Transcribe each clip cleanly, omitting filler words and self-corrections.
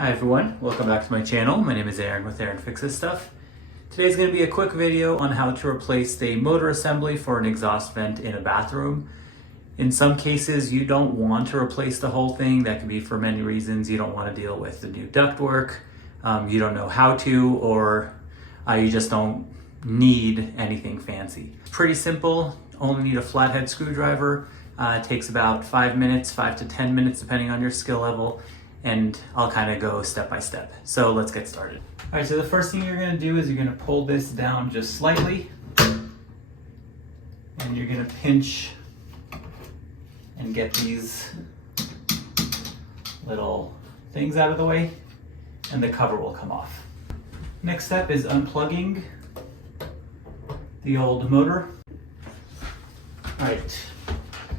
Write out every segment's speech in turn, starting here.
Hi everyone, welcome back to my channel. My name is Aaron with Aaron Fixes Stuff. Today's going to be a quick video on how to replace the motor assembly for an exhaust vent in a bathroom. In some cases you don't want to replace the whole thing. That can be for many reasons. You don't want to deal with the new ductwork, you don't know how to, or you just don't need anything fancy. It's pretty simple, only need a flathead screwdriver. It takes about 5 minutes, 5 to 10 minutes depending on your skill level. And I'll kind of go step by step. So let's get started. All right, so the first thing you're gonna do is you're gonna pull this down just slightly, and you're gonna pinch and get these little things out of the way, and the cover will come off. Next step is unplugging the old motor. All right,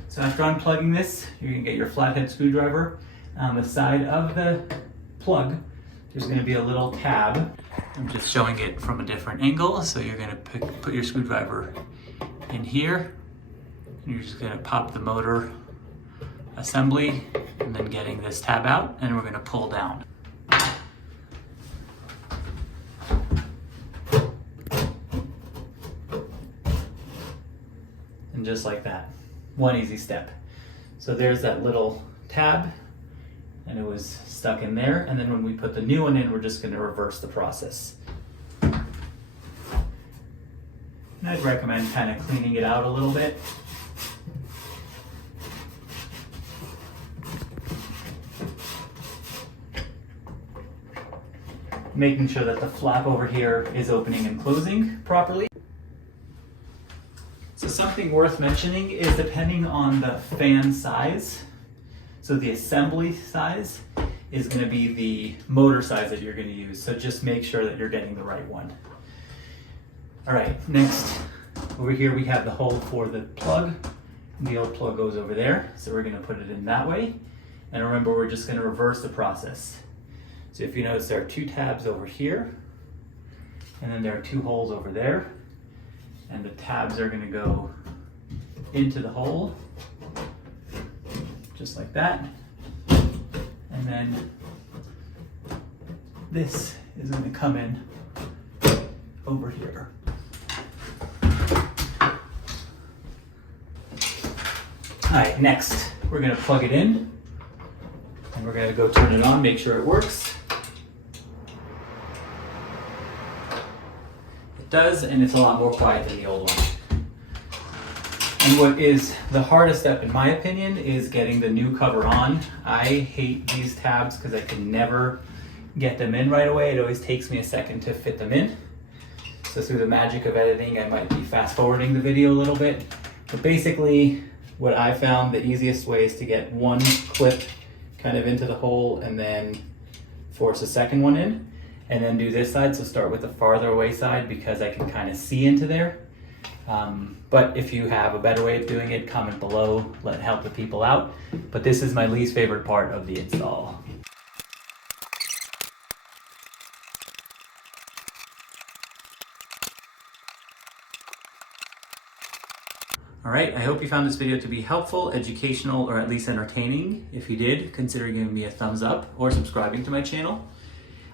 so after unplugging this, you're gonna get your flathead screwdriver. On the side of the plug, there's going to be a little tab. I'm just showing it from a different angle. So you're going to put your screwdriver in here. And you're just going to pop the motor assembly and then getting this tab out, and we're going to pull down. And just like that, one easy step. So there's that little tab, and it was stuck in there. And then when we put the new one in, we're just going to reverse the process. And I'd recommend kind of cleaning it out a little bit. Making sure that the flap over here is opening and closing properly. So something worth mentioning is depending on the fan size. So the assembly size is going to be the motor size that you're going to use. So just make sure that you're getting the right one. All right, next over here we have the hole for the plug. The old plug goes over there. So we're going to put it in that way. And remember, we're just going to reverse the process. So if you notice, there are two tabs over here, and then there are two holes over there. And the tabs are going to go into the hole, just like that. And then this is going to come in over here. All right, next we're going to plug it in, and we're going to go turn it on, make sure it works. It does, and it's a lot more quiet than the old one. And what is the hardest step, in my opinion, is getting the new cover on. I hate these tabs because I can never get them in right away. It always takes me a second to fit them in. So through the magic of editing, I might be fast forwarding the video a little bit. But basically, what I found the easiest way is to get one clip kind of into the hole and then force a second one in. And then do this side, so start with the farther away side because I can kind of see into there. But if you have a better way of doing it, comment below, let help the people out. But this is my least favorite part of the install. All right, I hope you found this video to be helpful, educational, or at least entertaining. If you did, consider giving me a thumbs up or subscribing to my channel.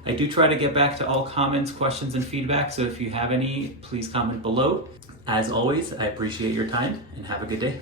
I do try to get back to all comments, questions, and feedback, so if you have any, please comment below. As always, I appreciate your time and have a good day.